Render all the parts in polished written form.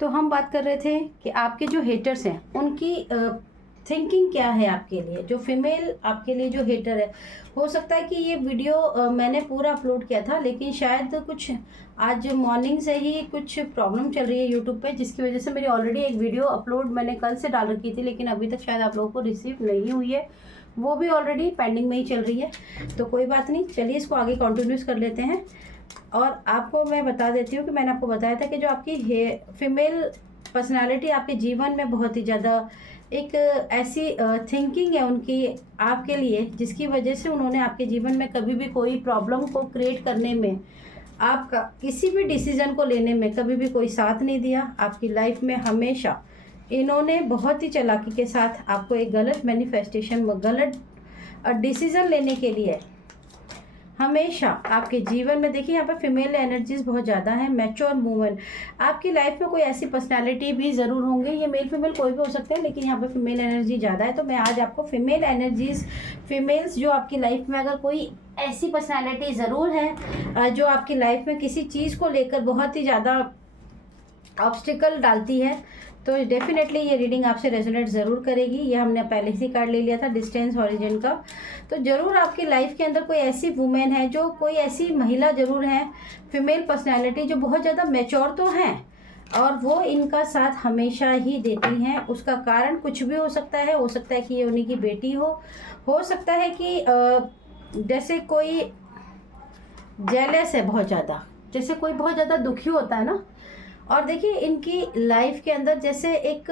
तो हम बात कर रहे थे कि आपके जो हेटर्स हैं उनकी थिंकिंग क्या है आपके लिए, जो फीमेल आपके लिए जो हेटर है। हो सकता है कि ये वीडियो मैंने पूरा अपलोड किया था, लेकिन शायद कुछ आज मॉर्निंग से ही कुछ प्रॉब्लम चल रही है यूट्यूब पे, जिसकी वजह से मेरी ऑलरेडी एक वीडियो अपलोड मैंने कल से डाल रखी थी, लेकिन अभी तक शायद आप लोगों को रिसीव नहीं हुई है। वो भी ऑलरेडी पेंडिंग में ही चल रही है। तो कोई बात नहीं, चलिए इसको आगे कंटिन्यूस कर लेते हैं। और आपको मैं बता देती हूँ कि मैंने आपको बताया था कि जो आपकी फीमेल पर्सनालिटी आपके जीवन में बहुत ही ज़्यादा एक ऐसी थिंकिंग है उनकी आपके लिए, जिसकी वजह से उन्होंने आपके जीवन में कभी भी कोई प्रॉब्लम को क्रिएट करने में, आपका किसी भी डिसीज़न को लेने में कभी भी कोई साथ नहीं दिया। आपकी लाइफ में हमेशा इन्होंने बहुत ही चालाकी के साथ आपको एक गलत मैनिफेस्टेशन, गलत डिसीज़न लेने के लिए हमेशा आपके जीवन में, देखिए यहाँ पर फीमेल एनर्जीज बहुत ज़्यादा है, मैच्योर वूमन। आपकी लाइफ में कोई ऐसी पर्सनालिटी भी ज़रूर होंगे, ये मेल फीमेल कोई भी हो सकते हैं, लेकिन यहाँ पर फीमेल एनर्जी ज़्यादा है। तो मैं आज आपको फीमेल एनर्जीज, फीमेल्स जो आपकी लाइफ में अगर कोई ऐसी पर्सनैलिटी ज़रूर है जो आपकी लाइफ में किसी चीज़ को लेकर बहुत ही ज़्यादा ऑब्स्टिकल डालती है, तो डेफिनेटली ये रीडिंग आपसे रेजोनेट ज़रूर करेगी। ये हमने पहले से कार्ड ले लिया था डिस्टेंस ओरिजिन का। तो ज़रूर आपकी लाइफ के अंदर कोई ऐसी वुमेन है, जो कोई ऐसी महिला ज़रूर है, फीमेल पर्सनालिटी जो बहुत ज़्यादा मैच्योर तो हैं और वो इनका साथ हमेशा ही देती हैं। उसका कारण कुछ भी हो सकता है कि ये उन्हीं की बेटी हो सकता है कि जैसे कोई जेलस है बहुत ज़्यादा, जैसे कोई बहुत ज़्यादा दुखी होता है ना। और देखिए इनकी लाइफ के अंदर जैसे एक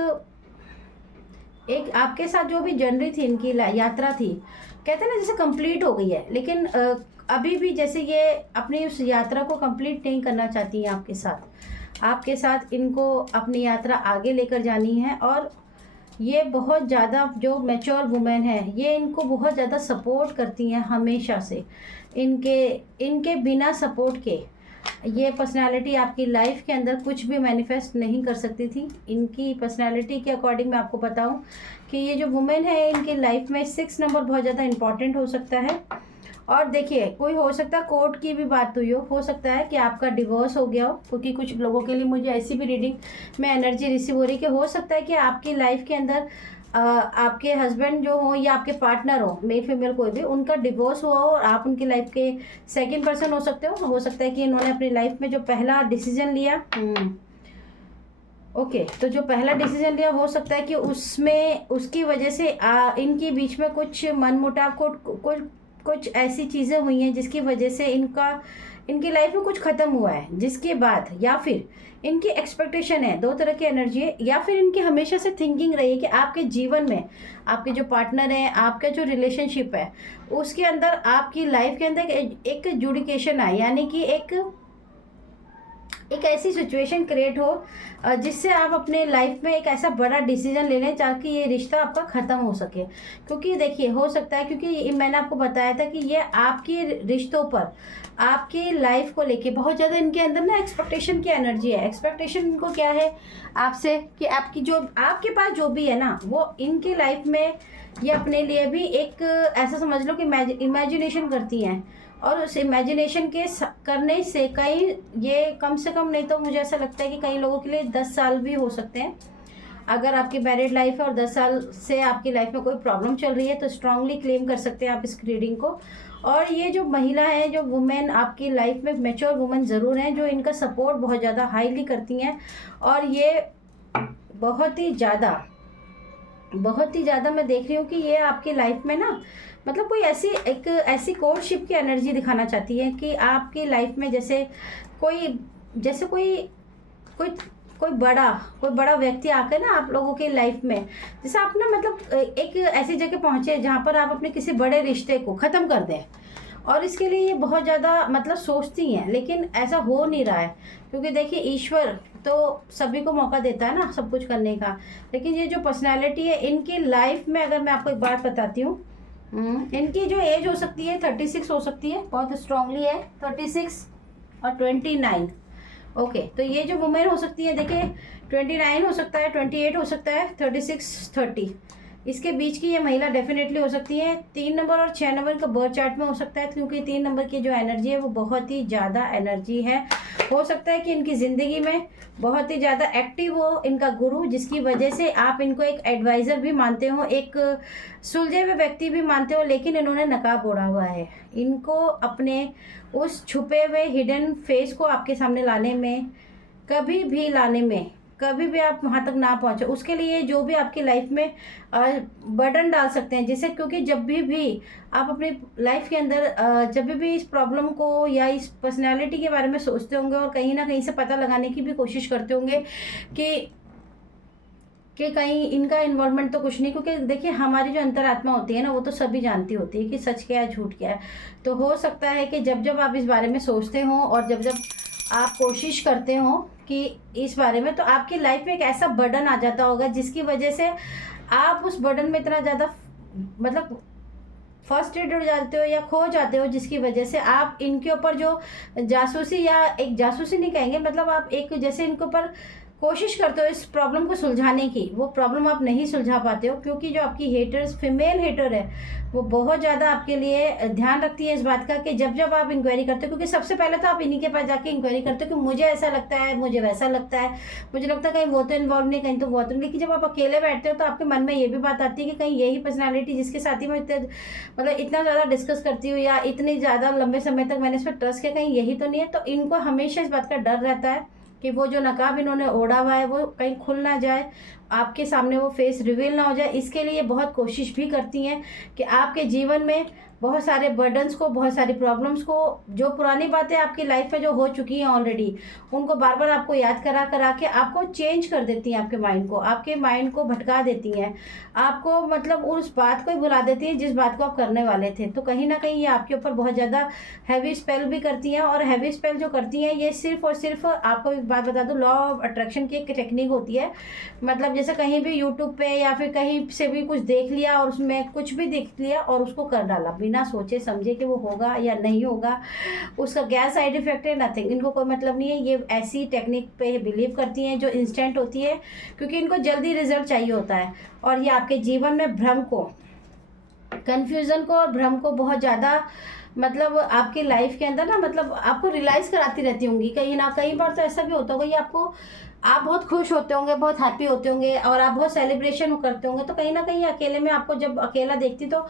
आपके साथ जो भी जर्नी थी, इनकी यात्रा थी, कहते हैं ना जैसे कंप्लीट हो गई है, लेकिन अभी भी जैसे ये अपनी उस यात्रा को कंप्लीट नहीं करना चाहती हैं आपके साथ इनको अपनी यात्रा आगे लेकर जानी है। और ये बहुत ज़्यादा जो मैच्योर वुमेन है, ये इनको बहुत ज़्यादा सपोर्ट करती हैं हमेशा से। इनके बिना सपोर्ट के ये पर्सनालिटी आपकी लाइफ के अंदर कुछ भी मैनिफेस्ट नहीं कर सकती थी। इनकी पर्सनालिटी के अकॉर्डिंग मैं आपको बताऊं कि ये जो वुमेन है, इनकी लाइफ में 6 नंबर बहुत ज़्यादा इंपॉर्टेंट हो सकता है। और देखिए कोई हो सकता है कोर्ट की भी बात हुई हो सकता है कि आपका डिवोर्स हो गया हो, क्योंकि कुछ लोगों के लिए मुझे ऐसी भी रीडिंग में एनर्जी रिसीव हो रही है कि हो सकता है कि आपकी लाइफ के अंदर आपके हस्बैंड जो हो या आपके पार्टनर हो, मेल फीमेल कोई भी, उनका डिवोर्स हुआ हो और आप उनकी लाइफ के सेकंड पर्सन हो सकते हो सकता है कि इन्होंने अपनी लाइफ में जो पहला डिसीजन लिया ओके, तो जो पहला डिसीजन लिया हो सकता है कि उसमें उसकी वजह से इनके बीच में कुछ मनमुटाव, कुछ ऐसी चीज़ें हुई हैं जिसकी वजह से इनकी लाइफ में कुछ ख़त्म हुआ है, जिसके बाद या फिर इनकी एक्सपेक्टेशन है, दो तरह की एनर्जी है, या फिर इनकी हमेशा से थिंकिंग रही है कि आपके जीवन में आपके जो पार्टनर हैं, आपका जो रिलेशनशिप है, उसके अंदर आपकी लाइफ के अंदर एक जुडिकेशन आए, यानी कि एक ऐसी सिचुएशन क्रिएट हो जिससे आप अपने लाइफ में एक ऐसा बड़ा डिसीजन ले लें ताकि ये रिश्ता आपका ख़त्म हो सके। क्योंकि देखिए हो सकता है, क्योंकि मैंने आपको बताया था कि ये आपके रिश्तों पर, आपकी लाइफ को लेके बहुत ज़्यादा इनके अंदर ना एक्सपेक्टेशन की एनर्जी है। एक्सपेक्टेशन इनको क्या है आपसे कि आपके पास जो भी है ना, वो इनकी लाइफ में ये अपने लिए भी एक ऐसा समझ लो कि इमेजिनेशन करती हैं। और उस इमेजिनेशन के करने से ये कम से कम नहीं तो मुझे ऐसा लगता है कि कई लोगों के लिए 10 साल भी हो सकते हैं। अगर आपकी मैरिड लाइफ है और 10 साल से आपकी लाइफ में कोई प्रॉब्लम चल रही है, तो स्ट्रांगली क्लेम कर सकते हैं आप इस रीडिंग को। और ये जो महिला है, जो वुमेन आपकी लाइफ में मैच्योर वुमेन ज़रूर हैं, जो इनका सपोर्ट बहुत ज़्यादा हाईली करती हैं। और ये बहुत ही ज़्यादा मैं देख रही हूँ कि ये आपकी लाइफ में ना, मतलब कोई ऐसी कोर्टशिप की एनर्जी दिखाना चाहती है कि आपकी लाइफ में जैसे कोई बड़ा व्यक्ति आकर ना आप लोगों की लाइफ में, जैसे आप ना मतलब एक ऐसी जगह पहुँचे जहाँ पर आप अपने किसी बड़े रिश्ते को ख़त्म कर दें। और इसके लिए ये बहुत ज़्यादा मतलब सोचती हैं, लेकिन ऐसा हो नहीं रहा है, क्योंकि देखिए ईश्वर तो सभी को मौका देता है ना सब कुछ करने का। लेकिन ये जो पर्सनालिटी है इनकी लाइफ में, अगर मैं आपको एक बात बताती हूँ, इनकी जो एज हो सकती है 36 हो सकती है, बहुत स्ट्रांगली है 36 और 29। ओके, तो ये जो वुमेन हो सकती है, देखिए 29 हो सकता है, 28 हो सकता है, 36 30, इसके बीच की ये महिला डेफिनेटली हो सकती है। 3 नंबर और 6 नंबर का बर्थ चार्ट में हो सकता है, क्योंकि 3 नंबर की जो एनर्जी है वो बहुत ही ज़्यादा एनर्जी है। हो सकता है कि इनकी ज़िंदगी में बहुत ही ज़्यादा एक्टिव हो इनका गुरु, जिसकी वजह से आप इनको एक एडवाइज़र भी मानते हो, एक सुलझे हुए व्यक्ति भी मानते हो, लेकिन इन्होंने नकाब ओढ़ा हुआ है। इनको अपने उस छुपे हुए हिडन फेस को आपके सामने लाने में, कभी भी आप वहाँ तक ना पहुँचो, उसके लिए जो भी आपकी लाइफ में बर्डन डाल सकते हैं, जिससे, क्योंकि जब भी आप अपनी लाइफ के अंदर जब भी इस प्रॉब्लम को या इस पर्सनैलिटी के बारे में सोचते होंगे और कहीं ना कहीं से पता लगाने की भी कोशिश करते होंगे कि कहीं इनका इन्वॉल्वमेंट तो कुछ नहीं, क्योंकि देखिए हमारी जो अंतरात्मा होती है ना, वो तो सभी जानती होती है कि सच क्या है झूठ क्या है। तो हो सकता है कि जब आप इस बारे में सोचते हो और जब आप कोशिश करते हो कि इस बारे में, तो आपकी लाइफ में एक ऐसा बर्डन आ जाता होगा जिसकी वजह से आप उस बर्डन में इतना ज़्यादा मतलब फर्स्ट्रेटेड हो जाते हो या खो जाते हो, जिसकी वजह से आप इनके ऊपर जो जासूसी, या एक जासूसी नहीं कहेंगे, मतलब आप एक जैसे इनके ऊपर कोशिश करते हो इस प्रॉब्लम को सुलझाने की, वो प्रॉब्लम आप नहीं सुलझा पाते हो, क्योंकि जो आपकी हेटर्स, फीमेल हेटर है, वो बहुत ज़्यादा आपके लिए ध्यान रखती है इस बात का कि जब आप इंक्वायरी करते हो, क्योंकि सबसे पहले तो आप इन्हीं के पास जाके इंक्वायरी करते हो कि मुझे ऐसा लगता है, मुझे वैसा लगता है, मुझे लगता है कहीं वो तो इन्वॉल्व नहीं, कहीं तो वो तो। लेकिन जब आप अकेले बैठते हो तो आपके मन में ये भी बात आती है कि कहीं यही पर्सनैलिटी जिसके साथ ही मैं इतना ज़्यादा डिस्कस करती हूँ या इतनी ज़्यादा लंबे समय तक मैंने इस पर ट्रस्ट किया, कहीं यही तो नहीं है। तो इनको हमेशा इस बात का डर रहता है कि वो जो नकाब इन्होंने ओढ़ा हुआ है वो कहीं खुल ना जाए, आपके सामने वो फेस रिवील ना हो जाए। इसके लिए बहुत कोशिश भी करती हैं कि आपके जीवन में बहुत सारे बर्डन्स को, बहुत सारी प्रॉब्लम्स को, जो पुरानी बातें आपकी लाइफ में जो हो चुकी हैं ऑलरेडी, उनको बार बार आपको याद करा के आपको चेंज कर देती हैं, आपके माइंड को भटका देती हैं, आपको मतलब उस बात को ही भुला देती हैं जिस बात को आप करने वाले थे। तो कहीं ना कहीं ये आपके ऊपर बहुत ज़्यादा हैवी स्पेल भी करती हैं, और हैवी स्पेल जो करती हैं ये सिर्फ और सिर्फ, आपको एक बात बता दूँ, लॉ ऑफ अट्रैक्शन की एक टेक्निक होती है। मतलब जैसे कहीं भी यूट्यूब पे या फिर कहीं से भी कुछ देख लिया और उसमें कुछ भी देख लिया और उसको कर डाला बिना सोचे समझे कि वो होगा या नहीं होगा, उसका क्या साइड इफेक्ट है, नथिंग, इनको कोई मतलब नहीं है। ये ऐसी टेक्निक पे बिलीव करती हैं जो इंस्टेंट होती है, क्योंकि इनको जल्दी रिजल्ट चाहिए होता है। और ये आपके जीवन में भ्रम को, कन्फ्यूज़न को और भ्रम को बहुत ज़्यादा मतलब आपकी लाइफ के अंदर ना, मतलब आपको रियलाइज़ कराती रहती होंगी। कहीं ना कई बार तो ऐसा भी होता होगा, ये आपको, आप बहुत खुश होते होंगे, बहुत हैप्पी होते होंगे और आप बहुत सेलिब्रेशन करते होंगे, तो कहीं ना कहीं अकेले में आपको जब अकेला देखती तो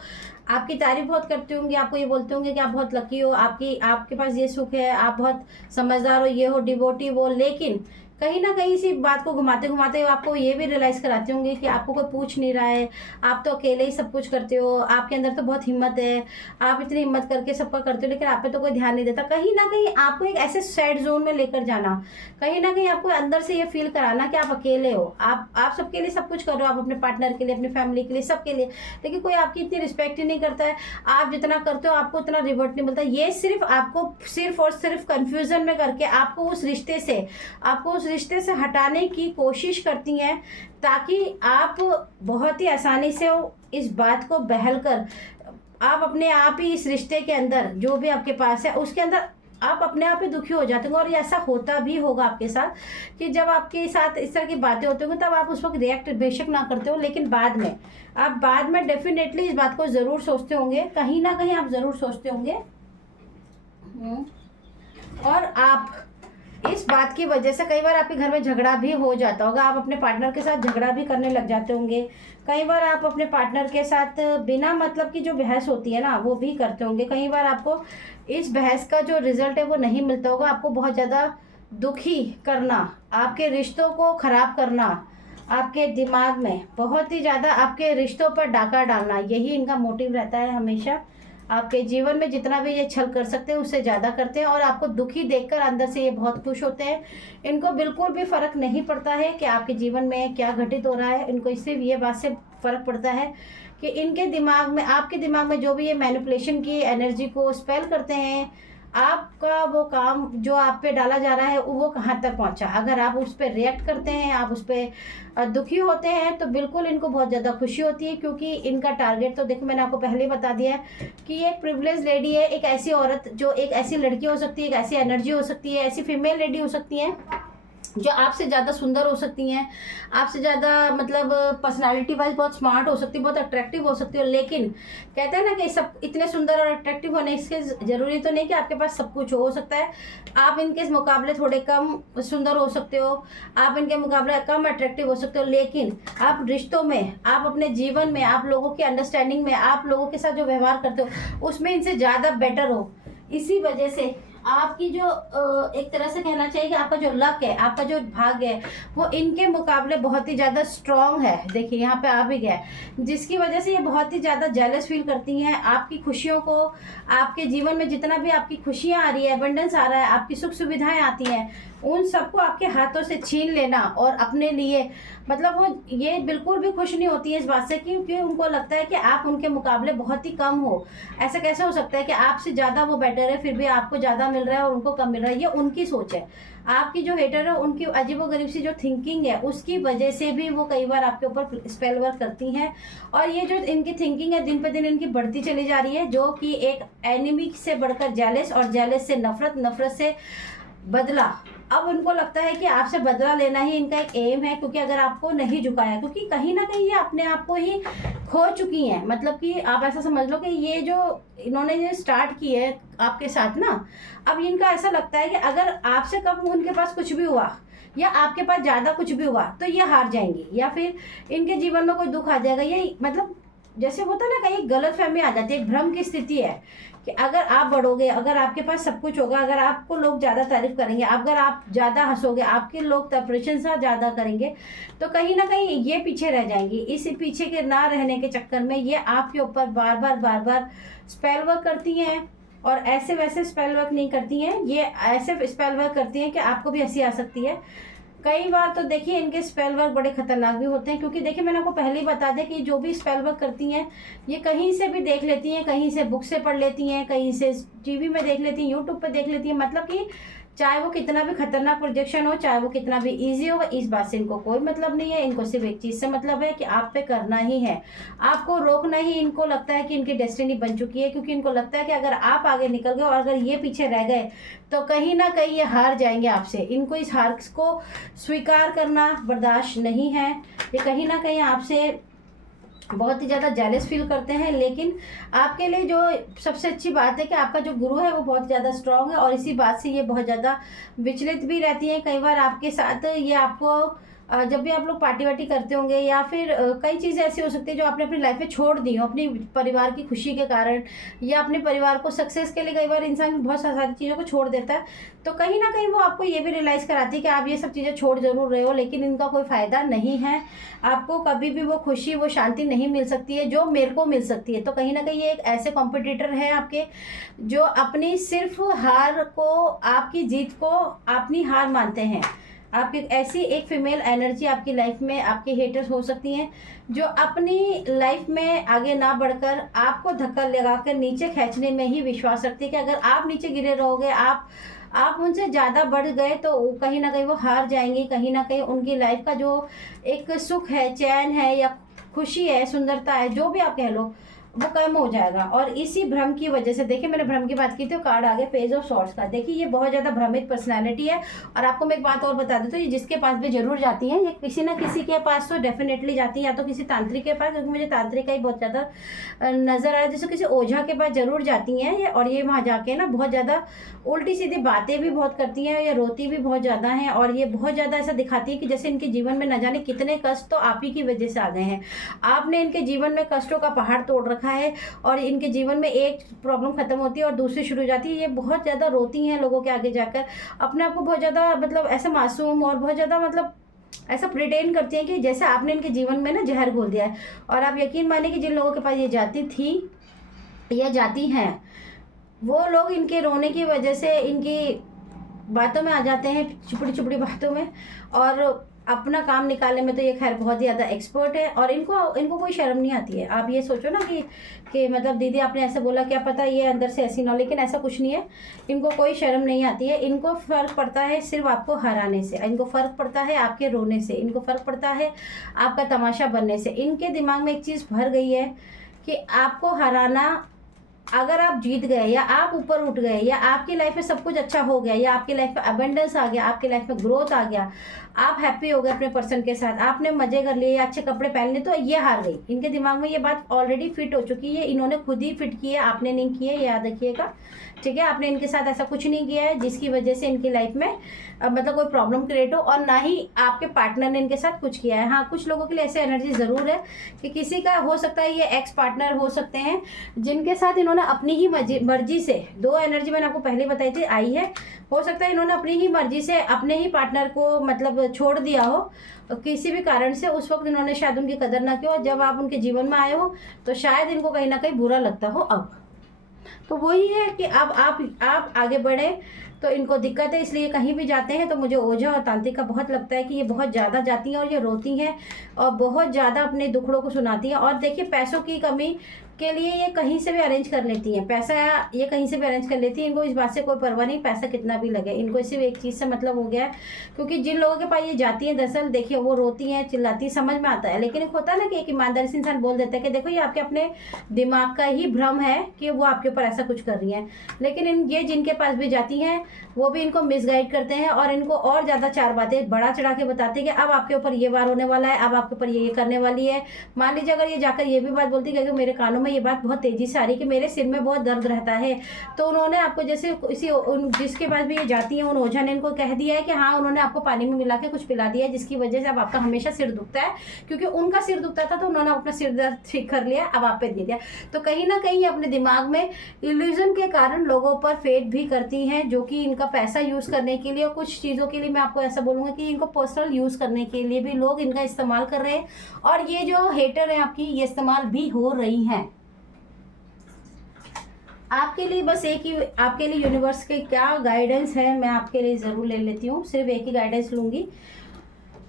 आपकी तारीफ बहुत करते होंगे, आपको ये बोलते होंगे कि आप बहुत लकी हो, आपके पास ये सुख है, आप बहुत समझदार हो, ये हो, डिवोटी हो। लेकिन कहीं ना कहीं इसी बात को घुमाते घुमाते आपको ये भी रियलाइज़ कराते होंगे कि आपको कोई पूछ नहीं रहा है, आप तो अकेले ही सब कुछ करते हो, आपके अंदर तो बहुत हिम्मत है, आप इतनी हिम्मत करके सबका करते हो, लेकिन आप पे तो कोई ध्यान नहीं देता। कहीं ना कहीं आपको एक ऐसे सैड जोन में लेकर जाना, कहीं ना कहीं आपको अंदर से ये फील कराना कि आप अकेले हो, आप सबके लिए सब कुछ कर रहे हो, आप अपने पार्टनर के लिए, अपनी फैमिली के लिए, सबके लिए, लेकिन कोई आपकी इतनी रिस्पेक्ट ही नहीं करता है। आप जितना करते हो आपको उतना रिवॉर्ड नहीं मिलता। ये सिर्फ आपको सिर्फ और सिर्फ कन्फ्यूज़न में करके आपको उस रिश्ते से हटाने की कोशिश करती हैं, ताकि आप बहुत ही आसानी से इस बात को बहल कर आप अपने आप ही इस रिश्ते के अंदर जो भी आपके पास है उसके अंदर आप अपने आप ही दुखी हो जाते होंगे। और ऐसा होता भी होगा आपके साथ कि जब आपके साथ इस तरह की बातें होती होंगी तब आप उस वक्त रिएक्ट बेशक ना करते हो, लेकिन बाद में डेफिनेटली इस बात को ज़रूर सोचते होंगे, कहीं ना कहीं आप ज़रूर सोचते होंगे। और आप इस बात की वजह से कई बार आपके घर में झगड़ा भी हो जाता होगा, आप अपने पार्टनर के साथ झगड़ा भी करने लग जाते होंगे। कई बार आप अपने पार्टनर के साथ बिना मतलब की जो बहस होती है ना वो भी करते होंगे। कई बार आपको इस बहस का जो रिजल्ट है वो नहीं मिलता होगा, आपको बहुत ज़्यादा दुखी करना, आपके रिश्तों को ख़राब करना, आपके दिमाग में बहुत ही ज़्यादा आपके रिश्तों पर डाका डालना, यही इनका मोटिव रहता है हमेशा। आपके जीवन में जितना भी ये छल कर सकते हैं उससे ज़्यादा करते हैं, और आपको दुखी देखकर अंदर से ये बहुत खुश होते हैं। इनको बिल्कुल भी फ़र्क नहीं पड़ता है कि आपके जीवन में क्या घटित हो रहा है, इनको सिर्फ ये बात से फ़र्क पड़ता है कि इनके दिमाग में, आपके दिमाग में जो भी ये मैनिपुलेशन की एनर्जी को स्पेल करते हैं, आपका वो काम जो आप पे डाला जा रहा है वो कहाँ तक पहुँचा। अगर आप उस पर रिएक्ट करते हैं, आप उस पर दुखी होते हैं, तो बिल्कुल इनको बहुत ज़्यादा खुशी होती है, क्योंकि इनका टारगेट तो देखो मैंने आपको पहले ही बता दिया है कि ये एक प्रिविलेज लेडी है, एक ऐसी औरत जो एक ऐसी लड़की हो सकती है, एक ऐसी एनर्जी हो सकती है, ऐसी फीमेल लेडी हो सकती है जो आपसे ज़्यादा सुंदर हो सकती हैं, आपसे ज़्यादा मतलब पर्सनालिटी वाइज बहुत स्मार्ट हो सकती है, बहुत अट्रैक्टिव हो सकती है, लेकिन कहते हैं ना कि सब इतने सुंदर और अट्रैक्टिव होने इसके ज़रूरी तो नहीं कि आपके पास सब कुछ हो सकता है आप इनके मुकाबले थोड़े कम सुंदर हो सकते हो, आप इनके मुकाबले कम अट्रैक्टिव हो सकते हो, लेकिन आप रिश्तों में, आप अपने जीवन में, आप लोगों की अंडरस्टैंडिंग में, आप लोगों के साथ जो व्यवहार करते हो उसमें इनसे ज़्यादा बेटर हो। इसी वजह से आपकी जो एक तरह से कहना चाहिए कि आपका जो लक है, आपका जो भाग्य है, वो इनके मुकाबले बहुत ही ज़्यादा स्ट्रांग है। देखिए यहाँ पे आ भी गया, जिसकी वजह से ये बहुत ही ज़्यादा जेलस फील करती हैं आपकी खुशियों को। आपके जीवन में जितना भी आपकी खुशियाँ आ रही है, एबंडेंस आ रहा है, आपकी सुख सुविधाएं आती हैं, उन सबको आपके हाथों से छीन लेना और अपने लिए, मतलब वो ये बिल्कुल भी खुश नहीं होती है इस बात से, क्योंकि उनको लगता है कि आप उनके मुकाबले बहुत ही कम हो। ऐसा कैसे हो सकता है कि आपसे ज़्यादा वो बेटर है फिर भी आपको ज़्यादा मिल रहा है और उनको कम मिल रहा है? ये उनकी सोच है। आपकी जो हेटर है उनकी अजीबोगरीब सी जो थिंकिंग है उसकी वजह से भी वो कई बार आपके ऊपर स्पेल वर्क करती हैं। और ये जो इनकी थिंकिंग है दिन पे दिन इनकी बढ़ती चली जा रही है, जो कि एक एनिमी से बढ़कर जेलस, और जेलस से नफरत, नफरत से बदला। अब उनको लगता है कि आपसे बदला लेना ही इनका एक एम है, क्योंकि अगर आपको नहीं झुकाया, क्योंकि कहीं ना कहीं ये अपने आप को ही खो चुकी हैं। मतलब कि आप ऐसा समझ लो कि ये जो इन्होंने ये स्टार्ट की है आपके साथ ना, अब इनका ऐसा लगता है कि अगर आपसे कम उनके पास कुछ भी हुआ या आपके पास ज़्यादा कुछ भी हुआ तो ये हार जाएंगी, या फिर इनके जीवन में कोई दुख आ जाएगा। ये मतलब जैसे होता है ना, कहीं गलत फहमी आ जाती है, एक भ्रम की स्थिति है कि अगर आप बढ़ोगे, अगर आपके पास सब कुछ होगा, अगर आपको लोग ज़्यादा तारीफ करेंगे, अगर आप ज़्यादा हंसोगे, आपके लोग प्रशंसा ज़्यादा करेंगे, तो कहीं ना कहीं ये पीछे रह जाएंगी। इस पीछे के ना रहने के चक्कर में ये आपके ऊपर बार बार स्पेल वर्क करती हैं। और ऐसे वैसे स्पेल वर्क नहीं करती हैं, ये ऐसे स्पेल वर्क करती हैं कि आपको भी हंसी आ सकती है। कई बार तो देखिए इनके स्पेल वर्क बड़े खतरनाक भी होते हैं, क्योंकि देखिए मैंने आपको पहले ही बता दें कि जो भी स्पेल वर्क करती हैं ये कहीं से भी देख लेती हैं, कहीं से बुक से पढ़ लेती हैं, कहीं से टीवी में देख लेती हैं, यूट्यूब पे देख लेती हैं। मतलब कि चाहे वो कितना भी खतरनाक प्रोजेक्शन हो, चाहे वो कितना भी इजी हो, इस बात से इनको कोई मतलब नहीं है। इनको सिर्फ एक चीज़ से मतलब है कि आप पे करना ही है, आपको रोकना ही इनको लगता है कि इनकी डेस्टिनी बन चुकी है। क्योंकि इनको लगता है कि अगर आप आगे निकल गए और अगर ये पीछे रह गए तो कहीं ना कहीं ये हार जाएंगे आपसे। इनको इस हार को स्वीकार करना बर्दाश्त नहीं है। ये कहीं ना कहीं आपसे बहुत ही ज़्यादा जेलस फील करते हैं। लेकिन आपके लिए जो सबसे अच्छी बात है कि आपका जो गुरु है वो बहुत ज़्यादा स्ट्रांग है, और इसी बात से ये बहुत ज़्यादा विचलित भी रहती हैं। कई बार आपके साथ ये आपको जब भी आप लोग पार्टी वार्टी करते होंगे, या फिर कई चीज़ें ऐसी हो सकती है जो आपने अपनी लाइफ में छोड़ दी हो अपनी परिवार की खुशी के कारण, या अपने परिवार को सक्सेस के लिए कई बार इंसान बहुत सारी चीज़ों को छोड़ देता है। तो कहीं ना कहीं वो आपको ये भी रियलाइज़ कराती है कि आप ये सब चीज़ें छोड़ जरूर रहे हो, लेकिन इनका कोई फ़ायदा नहीं है। आपको कभी भी वो खुशी, वो शांति नहीं मिल सकती है जो मेरे को मिल सकती है। तो कहीं ना कहीं ये एक ऐसे कॉम्पिटिटर है आपके, जो अपनी सिर्फ हार को, आपकी जीत को अपनी हार मानते हैं। आपकी ऐसी एक फीमेल एनर्जी आपकी लाइफ में आपके हेटर्स हो सकती हैं, जो अपनी लाइफ में आगे ना बढ़कर आपको धक्का लगाकर नीचे खींचने में ही विश्वास रखती है कि अगर आप नीचे गिरे रहोगे, आप उनसे ज़्यादा बढ़ गए तो कहीं ना कहीं वो हार जाएंगी। कहीं ना कहीं उनकी लाइफ का जो एक सुख है, चैन है, या खुशी है, सुंदरता है, जो भी आप कह लो, वो कम हो जाएगा। और इसी भ्रम की वजह से, देखिए मैंने भ्रम की बात की तो कार्ड आ गया पेज ऑफ सॉर्ड्स का। देखिए ये बहुत ज़्यादा भ्रमित पर्सनालिटी है। और आपको मैं एक बात और बता दूं, तो ये जिसके पास भी जरूर जाती हैं, ये किसी ना किसी के पास तो डेफिनेटली जाती है, या तो किसी तांत्रिक के पास, क्योंकि मुझे तांत्रिक का ही बहुत ज़्यादा नज़र आ रहा है। जैसे किसी ओझा के पास जरूर जाती हैं और ये वहाँ जाके ना बहुत ज़्यादा उल्टी सीधी बातें भी बहुत करती हैं, या रोती भी बहुत ज़्यादा हैं। और ये बहुत ज़्यादा ऐसा दिखाती है कि जैसे इनके जीवन में न जाने कितने कष्ट तो आप ही की वजह से आ गए हैं। आपने इनके जीवन में कष्टों का पहाड़ तोड़ रखा है, और इनके जीवन में एक प्रॉब्लम खत्म होती है और दूसरी शुरू हो जाती है। ये बहुत ज़्यादा रोती हैं लोगों के आगे जाकर, अपने आप को बहुत ज़्यादा मतलब ऐसे मासूम और बहुत ज़्यादा मतलब ऐसा प्रिटेंड करती हैं कि जैसे आपने इनके जीवन में ना जहर घोल दिया है। और आप यकीन मानिए कि जिन लोगों के पास ये जाती थी या जाती हैं, वो लोग इनके रोने की वजह से इनकी बातों में आ जाते हैं, चुपड़ी चुपड़ी बातों में, और अपना काम निकालने में तो ये खैर बहुत ही ज़्यादा एक्सपर्ट है। और इनको कोई शर्म नहीं आती है। आप ये सोचो ना कि मतलब दीदी आपने ऐसे बोला, क्या पता ये अंदर से ऐसी ना हो, लेकिन ऐसा कुछ नहीं है। इनको कोई शर्म नहीं आती है। इनको फ़र्क पड़ता है सिर्फ आपको हराने से, इनको फ़र्क पड़ता है आपके रोने से, इनको फ़र्क पड़ता है आपका तमाशा बनने से। इनके दिमाग में एक चीज़ भर गई है कि आपको हराना अगर आप जीत गए या आप ऊपर उठ गए या आपकी लाइफ में सब कुछ अच्छा हो गया या आपकी लाइफ में अबंडेंस आ गया, आपकी लाइफ में ग्रोथ आ गया, आप हैप्पी हो गए अपने पर्सन के साथ, आपने मजे कर लिए, अच्छे कपड़े पहन लिए, तो ये हार गई। इनके दिमाग में ये बात ऑलरेडी फिट हो चुकी है, इन्होंने खुद ही फिट की है, आपने नहीं की है, याद रखिएगा, ठीक है। आपने इनके साथ ऐसा कुछ नहीं किया है जिसकी वजह से इनकी लाइफ में मतलब कोई प्रॉब्लम क्रिएट हो, और ना ही आपके पार्टनर ने इनके साथ कुछ किया है। हाँ, कुछ लोगों के लिए ऐसे एनर्जी ज़रूर है कि किसी का हो सकता है, ये एक्स पार्टनर हो सकते हैं जिनके साथ इन्होंने अपनी ही मर्जी से, दो एनर्जी मैंने आपको पहले बताई थी आई है, हो सकता है इन्होंने अपनी ही मर्जी से अपने ही पार्टनर को मतलब छोड़ दिया हो किसी भी कारण से। उस वक्त इन्होंने शायद उनकी कदर ना की हो, जब आप उनके जीवन में आए हो तो शायद इनको कहीं ना कहीं बुरा लगता हो। अब तो वही है कि अब आप आगे बढ़े तो इनको दिक्कत है, इसलिए कहीं भी जाते हैं तो मुझे ओझा और तांत्रिक का बहुत लगता है कि ये बहुत ज़्यादा जाती हैं और ये रोती हैं और बहुत ज़्यादा अपने दुखड़ों को सुनाती हैं। और देखिए, पैसों की कमी के लिए ये कहीं से भी अरेंज कर लेती हैं, पैसा ये कहीं से भी अरेंज कर लेती हैं, इनको इस बात से कोई परवाह नहीं पैसा कितना भी लगे, इनको सिर्फ एक चीज़ से मतलब हो गया है। क्योंकि जिन लोगों के पास ये जाती हैं दरअसल देखिए वो रोती हैं चिल्लाती हैं, समझ में आता है, लेकिन एक होता है ना कि एक ईमानदारी से इंसान बोल देता है कि देखो ये आपके अपने दिमाग का ही भ्रम है कि वो आपके ऊपर ऐसा कुछ कर रही हैं। लेकिन ये जिनके पास भी जाती हैं वो भी इनको मिसगाइड करते हैं और इनको और ज़्यादा चार बातें बढ़ा चढ़ा के बताते हैं कि अब आपके ऊपर ये वार होने वाला है, अब आपके ऊपर ये करने वाली है। मान लीजिए अगर ये जाकर ये भी बात बोलती है कि मेरे कानों में ये बात बहुत तेजी से आ रही है कि मेरे सिर में बहुत दर्द रहता है, तो उन्होंने आपको जैसे इसी जिसके पास भी ये जाती हैं उन ओझा ने इनको कह दिया है कि हाँ उन्होंने आपको पानी में मिला के कुछ पिला दिया है जिसकी वजह से अब आपका हमेशा सिर दुखता है। क्योंकि उनका सिर दुखता था तो उन्होंने अपना सिर दर्द ठीक कर लिया, अब आप पे दे दिया। तो कहीं ना कहीं अपने दिमाग में इल्यूजन के कारण लोगों पर फेट भी करती हैं, जो कि इनका पैसा यूज़ करने के लिए और कुछ चीज़ों के लिए मैं आपको ऐसा बोलूँगा कि इनको पर्सनल यूज़ करने के लिए भी लोग इनका इस्तेमाल कर रहे हैं। और ये जो हेटर है आपकी ये इस्तेमाल भी हो रही हैं आपके लिए। बस एक ही आपके लिए यूनिवर्स के क्या गाइडेंस है मैं आपके लिए ज़रूर ले लेती हूँ, सिर्फ एक ही गाइडेंस लूँगी।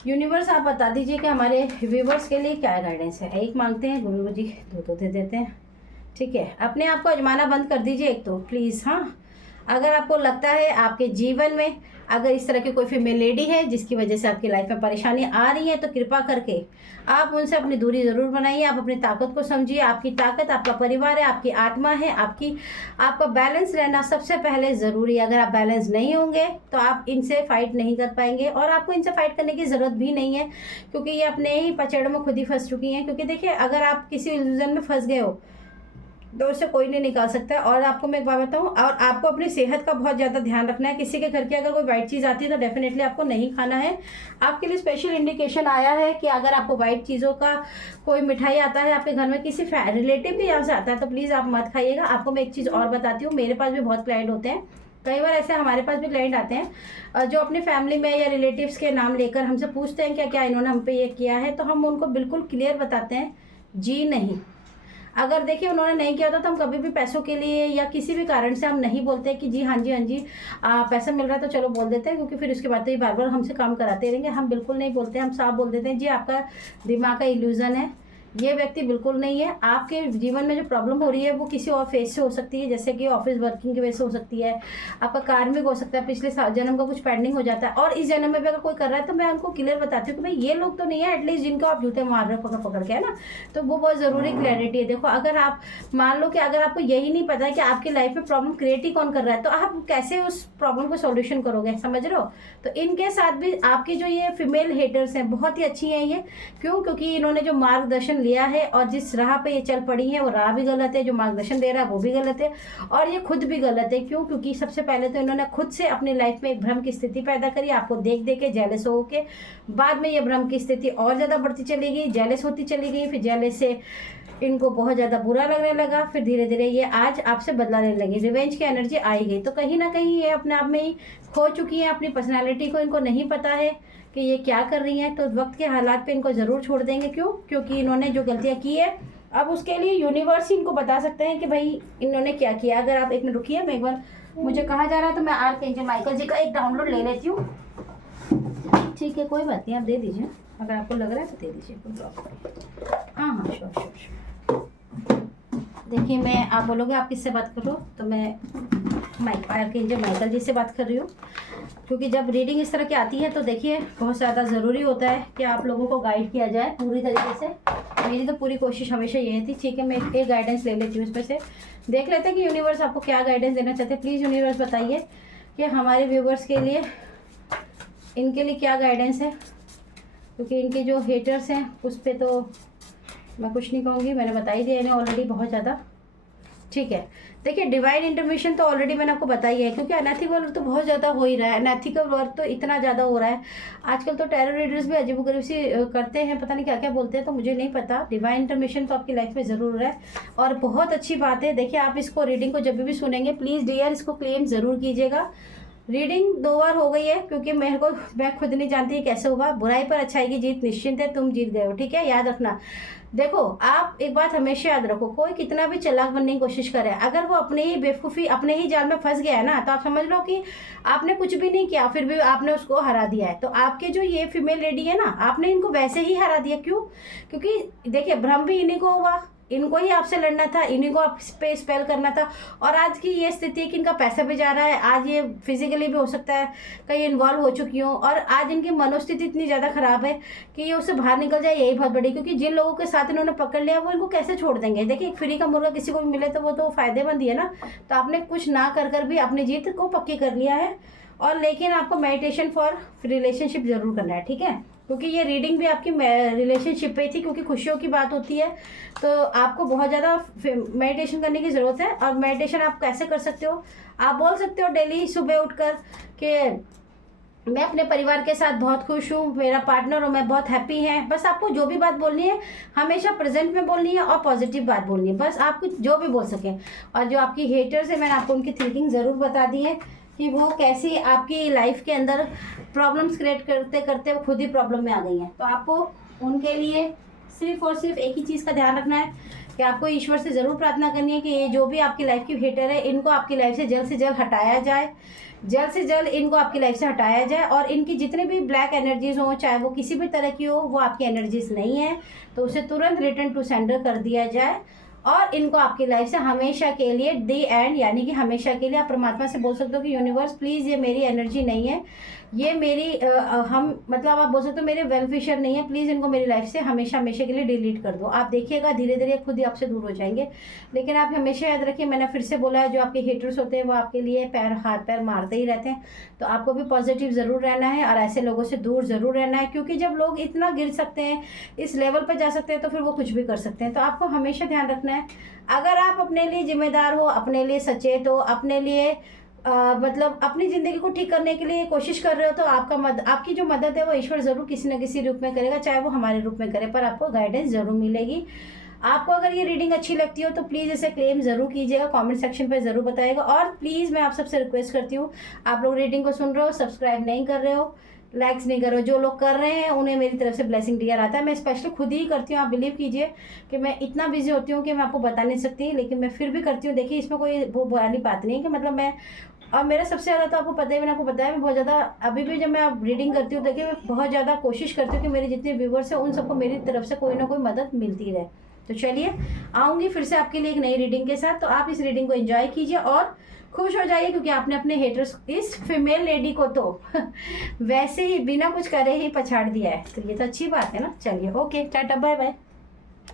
यूनिवर्स आप बता दीजिए कि हमारे व्यूवर्स के लिए क्या गाइडेंस है। एक मांगते हैं गुरु जी, दो दे देते हैं, ठीक है। अपने आप को आजमाना बंद कर दीजिए एक तो प्लीज़। हाँ, अगर आपको लगता है आपके जीवन में अगर इस तरह की कोई फीमेल लेडी है जिसकी वजह से आपकी लाइफ में परेशानी आ रही है तो कृपा करके आप उनसे अपनी दूरी ज़रूर बनाइए। आप अपनी ताकत को समझिए, आपकी ताकत आपका परिवार है, आपकी आत्मा है, आपका बैलेंस रहना सबसे पहले ज़रूरी है। अगर आप बैलेंस नहीं होंगे तो आप इनसे फाइट नहीं कर पाएंगे और आपको इनसे फाइट करने की ज़रूरत भी नहीं है क्योंकि ये अपने ही पचड़ में खुद ही फंस चुकी हैं। क्योंकि देखिए, अगर आप किसी इल्यूजन में फंस गए हो तो उससे कोई नहीं निकाल सकता है। और आपको मैं एक बात बताऊँ, और आपको अपनी सेहत का बहुत ज़्यादा ध्यान रखना है। किसी के घर की अगर कोई वाइट चीज़ आती है तो डेफिनेटली आपको नहीं खाना है। आपके लिए स्पेशल इंडिकेशन आया है कि अगर आपको वाइट चीज़ों का कोई मिठाई आता है आपके घर में, किसी रिलेटिव भी यहाँ से आता है, तो प्लीज़ आप मत खाइएगा। आपको मैं एक चीज़ और बताती हूँ, मेरे पास भी बहुत क्लाइंट होते हैं, कई बार ऐसे हमारे पास भी क्लाइंट आते हैं जो अपनी फैमिली में या रिलेटिव्स के नाम लेकर हमसे पूछते हैं क्या क्या इन्होंने हम पे ये किया है, तो हम उनको बिल्कुल क्लियर बताते हैं जी नहीं। अगर देखिए उन्होंने नहीं किया होता तो हम कभी भी पैसों के लिए या किसी भी कारण से हम नहीं बोलते कि जी हाँ जी हाँ जी पैसा मिल रहा है तो चलो बोल देते हैं, क्योंकि फिर उसके बाद तो ये बार बार हमसे काम कराते रहेंगे। हम बिल्कुल नहीं बोलते, हम साफ बोल देते हैं जी आपका दिमाग का इल्यूजन है, ये व्यक्ति बिल्कुल नहीं है। आपके जीवन में जो प्रॉब्लम हो रही है वो किसी और फेज से हो सकती है, जैसे कि ऑफिस वर्किंग की वजह से हो सकती है, आपका कार्मिक हो सकता है, पिछले जन्म का कुछ पेंडिंग हो जाता है, और इस जन्म में भी अगर कोई कर रहा है तो मैं उनको क्लियर बताती हूँ कि भाई ये लोग तो नहीं है एटलीस्ट जिनको आप जूते मार रहे हो पकड़ पकड़ के, है ना। तो वो बहुत ज़रूरी क्लैरिटी है। देखो, अगर आप मान लो कि अगर आपको यही नहीं पता कि आपकी लाइफ में प्रॉब्लम क्रिएट ही कौन कर रहा है तो आप कैसे उस प्रॉब्लम को सॉल्यूशन करोगे, समझ रहे हो। तो इनके साथ भी आपकी जो ये फीमेल हेटर्स हैं बहुत ही अच्छी हैं ये, क्यों, क्योंकि इन्होंने जो मार्गदर्शन लिया है और जिस राह पे ये चल पड़ी है वो राह भी गलत है, जो मार्गदर्शन दे रहा है वो भी गलत है, और ये खुद भी गलत है। क्यों, क्योंकि सबसे पहले तो इन्होंने खुद से अपनी लाइफ में एक भ्रम की स्थिति पैदा करी, आपको देख देख के जेलस हो के, बाद में ये भ्रम की स्थिति और ज़्यादा बढ़ती चली गई, जेलस होती चली गई, फिर जेलस से इनको बहुत ज़्यादा बुरा लगने लगा, फिर धीरे धीरे ये आज आपसे बदला लेने लगी, रिवेंज की एनर्जी आई गई। तो कहीं ना कहीं ये अपने आप में ही खो चुकी है अपनी पर्सनैलिटी को, इनको नहीं पता है कि ये क्या कर रही हैं, तो वक्त के हालात पे इनको ज़रूर छोड़ देंगे। क्यों, क्योंकि इन्होंने जो गलतियाँ की है अब उसके लिए यूनिवर्स ही इनको बता सकते हैं कि भाई इन्होंने क्या किया। अगर आप एक मिनट रुकिए, मैं एक बार, मुझे कहा जा रहा है तो मैं आर्कएंजल माइकल जी का एक डाउनलोड ले लेती हूँ, ठीक है, कोई बात नहीं, आप दे दीजिए, अगर आपको लग रहा है तो दे दीजिए, कोई प्रॉब्लम। हाँ हाँ, श्योर श्योर श्योर। देखिए, मैं आप बोलोगे आप किससे बात करो तो मैं आर्कएंजल माइकल जी से बात कर रही हूँ, क्योंकि जब रीडिंग इस तरह की आती है तो देखिए बहुत ज़्यादा ज़रूरी होता है कि आप लोगों को गाइड किया जाए पूरी तरीके से। मेरी तो पूरी कोशिश हमेशा यही थी। ठीक है, मैं एक गाइडेंस ले लेती हूँ इसमें से, देख लेते हैं कि यूनिवर्स आपको क्या गाइडेंस देना चाहते हैं। प्लीज़ यूनिवर्स बताइए कि हमारे व्यूवर्स के लिए, इनके लिए क्या गाइडेंस है, क्योंकि इनके जो हेटर्स हैं उस पर तो मैं कुछ नहीं कहूँगी, मैंने बता ही दिया इन्हें ऑलरेडी बहुत ज़्यादा। ठीक है, देखिए डिवाइन इंटरवेंशन तो ऑलरेडी मैंने आपको बताई है, क्योंकि अनैथिकल वर्क तो बहुत ज़्यादा हो ही रहा है, अनैथिकल वर्क तो इतना ज़्यादा हो रहा है आजकल। तो टेरर रीडर्स भी अजीबोगरीब सी करते हैं, पता नहीं क्या क्या बोलते हैं, तो मुझे नहीं पता। डिवाइन इंटरवेंशन तो आपकी लाइफ में ज़रूर है और बहुत अच्छी बात है। देखिए आप इसको रीडिंग को जब भी सुनेंगे प्लीज़ डियर इसको क्लेम ज़रूर कीजिएगा। रीडिंग 2 बार हो गई है, क्योंकि मैं खुद नहीं जानती कैसे होगा। बुराई पर अच्छाई की जीत निश्चिंत है, तुम जीत गए हो। ठीक है, याद रखना। देखो आप एक बात हमेशा याद रखो, कोई कितना भी चालाक बनने की कोशिश करे, अगर वो अपने ही बेवकूफ़ी अपने ही जाल में फंस गया है ना, तो आप समझ लो कि आपने कुछ भी नहीं किया, फिर भी आपने उसको हरा दिया है। तो आपके जो ये फीमेल लेडी है ना, आपने इनको वैसे ही हरा दिया। क्यों? क्योंकि देखिए भ्रम भी इन्हीं को हुआ, इनको ही आपसे लड़ना था, इन्हीं को आप पे स्पेल करना था। और आज की ये स्थिति है कि इनका पैसा भी जा रहा है, आज ये फिजिकली भी हो सकता है कहीं इन्वॉल्व हो चुकी हूँ, और आज इनकी मनोस्थिति इतनी ज़्यादा ख़राब है कि ये उससे बाहर निकल जाए यही बहुत बड़ी। क्योंकि जिन लोगों के साथ इन्होंने पकड़ लिया वो इनको कैसे छोड़ देंगे। देखिए फ्री का मुर्गा किसी को भी मिले तो वो तो फ़ायदेमंद ही है ना। तो आपने कुछ ना कर भी अपनी जीत को पक्की कर लिया है। और लेकिन आपको मेडिटेशन फॉर रिलेशनशिप ज़रूर करना है। ठीक है, क्योंकि ये रीडिंग भी आपकी रिलेशनशिप पे थी, क्योंकि खुशियों की बात होती है, तो आपको बहुत ज़्यादा मेडिटेशन करने की ज़रूरत है। और मेडिटेशन आप कैसे कर सकते हो? आप बोल सकते हो डेली सुबह उठकर कि मैं अपने परिवार के साथ बहुत खुश हूँ, मेरा पार्टनर और मैं बहुत हैप्पी हैं। बस आपको जो भी बात बोलनी है हमेशा प्रेजेंट में बोलनी है और पॉजिटिव बात बोलनी है, बस आपको जो भी बोल सकें। और जो आपकी हेटर्स है, मैंने आपको उनकी थिंकिंग ज़रूर बता दी है कि वो कैसी आपकी लाइफ के अंदर प्रॉब्लम्स क्रिएट करते करते वो खुद ही प्रॉब्लम में आ गई हैं। तो आपको उनके लिए सिर्फ और सिर्फ एक ही चीज़ का ध्यान रखना है कि आपको ईश्वर से ज़रूर प्रार्थना करनी है कि ये जो भी आपकी लाइफ की हेटर है इनको आपकी लाइफ से जल्द हटाया जाए, जल्द से जल्द इनको आपकी लाइफ से हटाया जाए। और इनकी जितने भी ब्लैक एनर्जीज हों, चाहे वो किसी भी तरह की हो, वो आपकी एनर्जीज नहीं है, तो उसे तुरंत रिटर्न टू सेंडर कर दिया जाए। और इनको आपकी लाइफ से हमेशा के लिए दी एंड, यानी कि हमेशा के लिए आप परमात्मा से बोल सकते हो कि यूनिवर्स प्लीज़ ये मेरी एनर्जी नहीं है, ये मेरी हम मतलब आप बोल सकते हो मेरे वेलफिशर नहीं है, प्लीज़ इनको मेरी लाइफ से हमेशा हमेशा के लिए डिलीट कर दो। आप देखिएगा धीरे धीरे खुद ही आपसे दूर हो जाएंगे। लेकिन आप हमेशा याद रखिए, मैंने फिर से बोला है, जो आपके हेटर्स होते हैं वो आपके लिए हाथ पैर मारते ही रहते हैं। तो आपको भी पॉजिटिव ज़रूर रहना है और ऐसे लोगों से दूर ज़रूर रहना है, क्योंकि जब लोग इतना गिर सकते हैं, इस लेवल पर जा सकते हैं, तो फिर वो कुछ भी कर सकते हैं। तो आपको हमेशा ध्यान रखना है, अगर आप अपने लिए जिम्मेदार हो, अपने लिए सचेत हो, अपने लिए मतलब अपनी ज़िंदगी को ठीक करने के लिए कोशिश कर रहे हो, तो आपकी जो मदद है वो ईश्वर ज़रूर किसी न किसी रूप में करेगा, चाहे वो हमारे रूप में करे, पर आपको गाइडेंस ज़रूर मिलेगी। आपको अगर ये रीडिंग अच्छी लगती हो तो प्लीज़ इसे क्लेम ज़रूर कीजिएगा, कमेंट सेक्शन पे ज़रूर बताइएगा। और प्लीज़ मैं आप सबसे रिक्वेस्ट करती हूँ, आप लोग रीडिंग को सुन रहे हो, सब्सक्राइब नहीं कर रहे हो, लाइक्स नहीं कर रहे हो, जो लोग कर रहे हैं उन्हें मेरी तरफ से ब्लेसिंग डियर आता है। मैं स्पेशली खुद ही करती हूँ, आप बिलीव कीजिए कि मैं इतना बिजी होती हूँ कि मैं आपको बता नहीं सकती, लेकिन मैं फिर भी करती हूँ। देखिए इसमें कोई वो बुरी बात नहीं है कि मतलब मैं, और मेरा सबसे ज़्यादा तो आपको पता है, मैंने आपको बताया मैं बहुत ज़्यादा अभी भी जब मैं आप रीडिंग करती हूँ, देखिए मैं बहुत ज़्यादा कोशिश करती हूँ कि मेरे जितने व्यूवर्स हैं उन सबको मेरी तरफ से कोई ना कोई मदद मिलती रहे। तो चलिए आऊँगी फिर से आपके लिए एक नई रीडिंग के साथ, तो आप इस रीडिंग को एंजॉय कीजिए और खुश हो जाइए, क्योंकि आपने अपने हेटर्स, इस फीमेल लेडी को तो वैसे ही बिना कुछ करे ही पछाड़ दिया है। तो ये तो अच्छी बात है ना। चलिए ओके, टाटा बाय बाय।